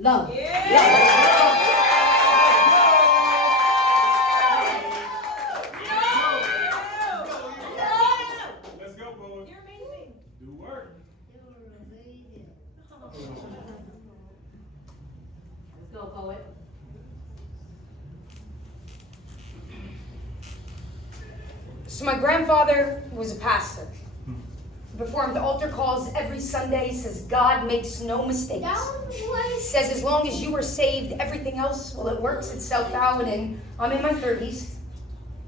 Love. Let's go, boys. You're amazing. Do work. Let's go, poet. So my grandfather was a pastor. Performed altar calls every Sunday, says God makes no mistakes. Says as long as you are saved, everything else, well, it works itself out. And I'm in my 30s,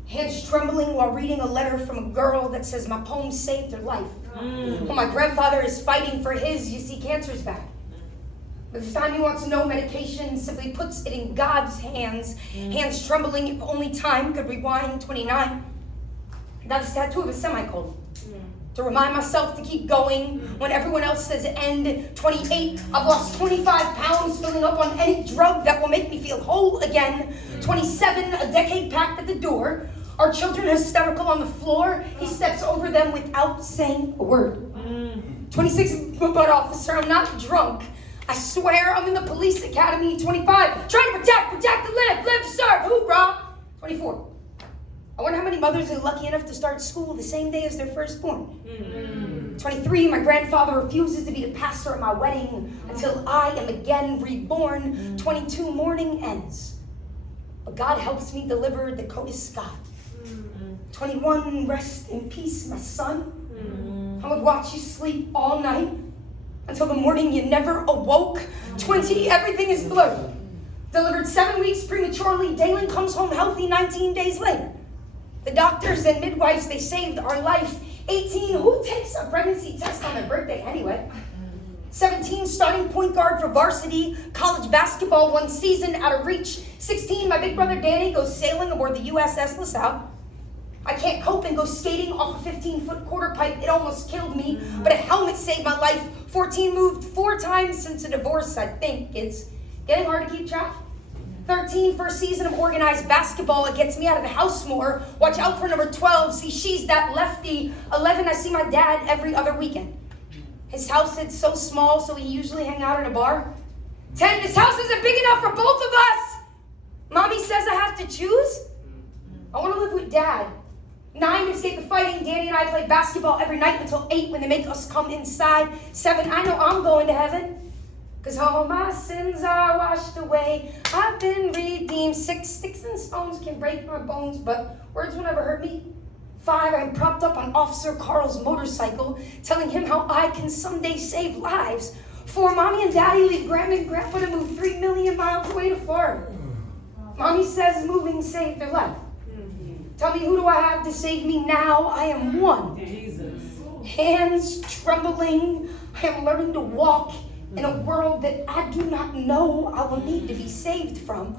hands trembling while reading a letter from a girl that says my poem saved her life. Well, my grandfather is fighting for his, you see, cancer's back. But this time he wants no medication, simply puts it in God's hands. Hands trembling, if only time could rewind. 29. Got this tattoo of a semicolon. To remind myself to keep going when everyone else says end. 28, I've lost 25 pounds filling up on any drug that will make me feel whole again. 27, a decade packed at the door. Our children hysterical on the floor. He steps over them without saying a word. 26, but officer, I'm not drunk. I swear I'm in the police academy. 25, trying to protect to live to serve. Hoorah. 24. I wonder how many mothers are lucky enough to start school the same day as their firstborn. 23, my grandfather refuses to be the pastor at my wedding until I am again reborn. 22, morning ends. But God helps me deliver Dakota Scott. 21, rest in peace, my son. I would watch you sleep all night until the morning you never awoke. 20, everything is blurred. Delivered 7 weeks prematurely. Dalen comes home healthy 19 days later. The doctors and midwives, they saved our life. 18, who takes a pregnancy test on their birthday anyway? 17, starting point guard for varsity. College basketball, 1 season out of reach. 16, my big brother Danny goes sailing aboard the USS LaSalle. I can't cope and go skating off a 15-foot quarter pipe. It almost killed me, but a helmet saved my life. 14, moved 4 times since a divorce, I think. It's getting hard to keep track. 13, first season of organized basketball. It gets me out of the house more. Watch out for number 12. See, she's that lefty. 11, I see my dad every other weekend. His house is so small, so we usually hang out in a bar. 10, this house isn't big enough for both of us. Mommy says I have to choose. I want to live with Dad. 9, to escape the fighting. Danny and I play basketball every night until 8 when they make us come inside. 7, I know I'm going to heaven. 'Cause all my sins are washed away. I've been redeemed. 6, sticks and stones can break my bones, but words will never hurt me. 5, I'm propped up on Officer Carl's motorcycle, telling him how I can someday save lives. 4, Mommy and Daddy leave Grandma and Grandpa to move 3 million miles away to Florida. Mommy says moving saved their life. Tell me, who do I have to save me now? I am one. Jesus. Hands trembling. I am learning to walk in a world that I do not know I will need to be saved from.